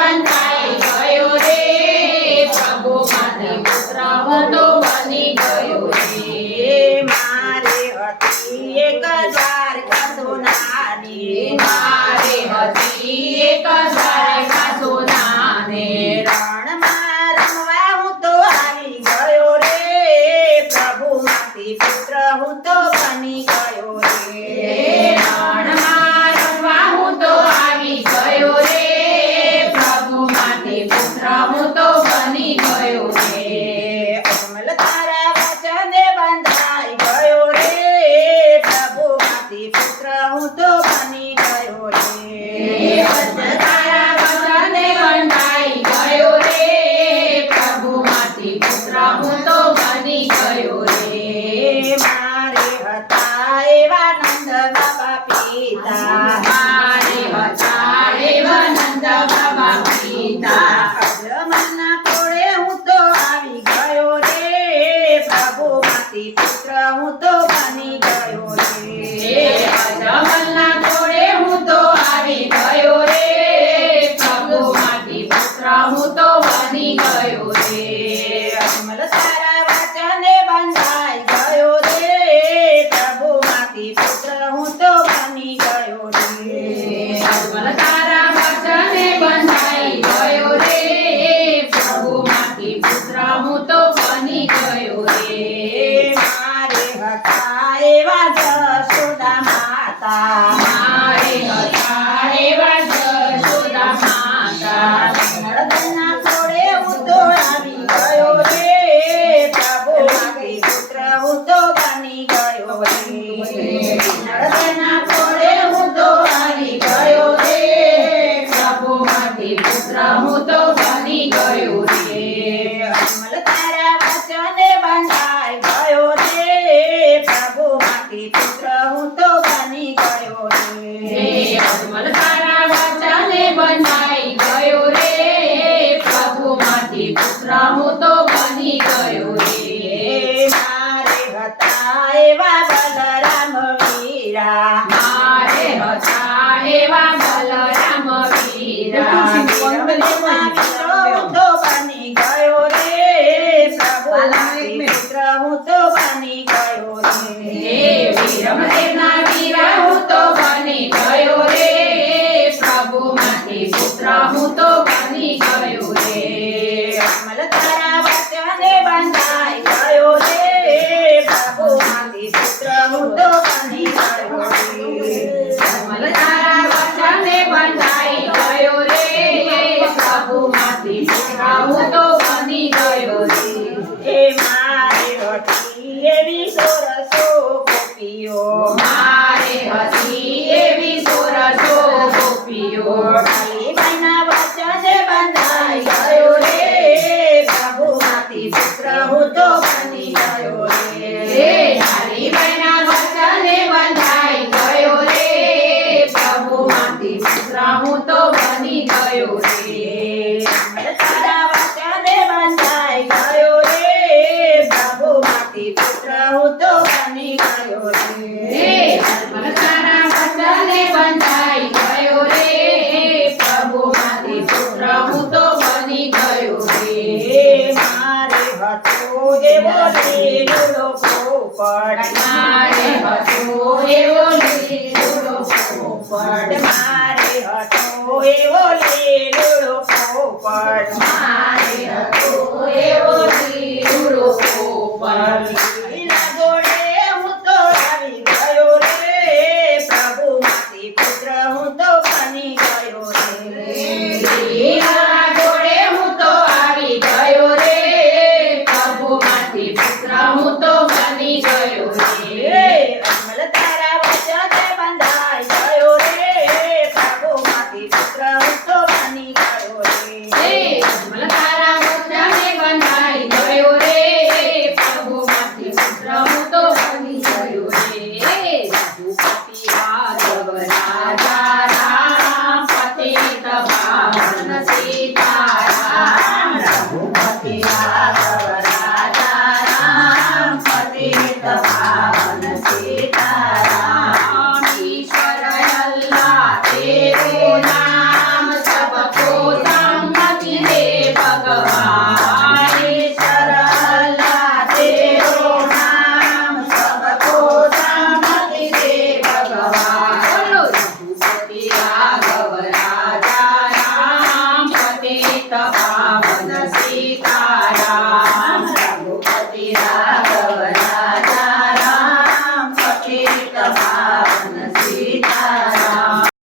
બંધાઈ ગયો રે પ્રભુ માંથી પુત્ર હું તો બની ગયો રે મારે હતી એક દ્વારકા સોનાની મારે હતી એક દ્વારકા સોનાની રણમાં રમવા હું તો આવી ગયો રે પ્રભુ માંથી પુત્ર હું તો બની ગયો રે રણમાં રમવા હું તો આવી ગયો રે પ્રભુ માંથી પુત્ર હું તો બની ગયો રે અમલ તારા વચને બંધાઈ ગયો રે પ્રભુ માંથી પુત્ર હું તો બની ગયો રે તારા વચને બંધાઈ ગયો રે પ્રભુ માંથી પુત્ર હું તો બની ગયો રે મારે હતા એવા નંદ બાબા પિતા મારે હતા એવા નંદ બાબા પિતા અજમલના કોળે હું તો આવી ગયો રે પ્રભુ માંથી પુત્ર હું તો બની ગયો રે અજમલના કોળે હું તો આવી ગયો રે પ્રભુ માંથી પુત્ર હું તો બની ગયો રે અજમલ તારા વચને બંધાઈ ગયો રે પ્રભુ માંથી પુત્ર હું તો બની ગયો રે અજમલ તારા વચને બંધાઈ ગયો રે પ્રભુ માંથી પુત્ર હું તો બની ગયો રે મારે હતા એવા જશોદા માતા મારે હતા એવા જશોદા માતા નર્મદાના કોળે હું તો આવી ગયો રે પ્રભુ માંથી પુત્ર હું તો બની ગયો રે નર્મદાના કોળે હું તો આવી ગયો રે પ્રભુ માંથી પુત્ર હું તો બની ગયો રે અમલ તારા વચને બંધાઈ ગયો રે પ્રભુ માંથી પુત્ર હું તો બની ગયો રે અજમલ તારા વચને બંધાઈ ગયો રે પ્રભુ માંથી પુત્ર હું તો બની ગયો રે મારે હતા એવા બલરામ વીરા મારે હતા એવા બલરામ વીરા વીરમદેવના વીરો હું તો બની ગયો રે પ્રભુ માંથી પુત્ર હું તો બની ગયો રે વીરમદેવના વીરા હું તો બની ગયો રે પ્રભુ માંથી પુત્ર હું તો બની ગયો રે અમલ તારા વચને બંધાઈ ગયો રે પ્રભુ માંથી પુત્ર હું તો બની ગયો રે અજમલ તારા વચને બંધાઈ ગયો રે પ્રભુ માંથી પુત્ર હું તો બની ગયો રે એ મારે હતી એવી સોરસો ગોપીઓ મારે હતી એવી સોરસો ગોપીઓ ઢાલીબાઈના વચને બંધાઈ ગયો રે પ્રભુ માંથી પુત્ર હું તો બની ગયો રે ઢાલીબાઈના વચને બંધાઈ ગયો રે પ્રભુ માંથી પુત્ર હું તો બની ગયો રે તારા વચને બંધાઈ ગયો રે પ્રભુ માંથી પુત્ર હું તો બની ગયો રે અજમલ તારા વચને બંધાઈ ગયો રે પ્રભુ માંથી પુત્ર હું તો બની ગયો રે મારે હતો એવો લીલો પોપટ મારે હતો એવો લીલો પોપટ મારે હતો એવો લીલો પોપટ મારે હતો એવો લીલો પોપટ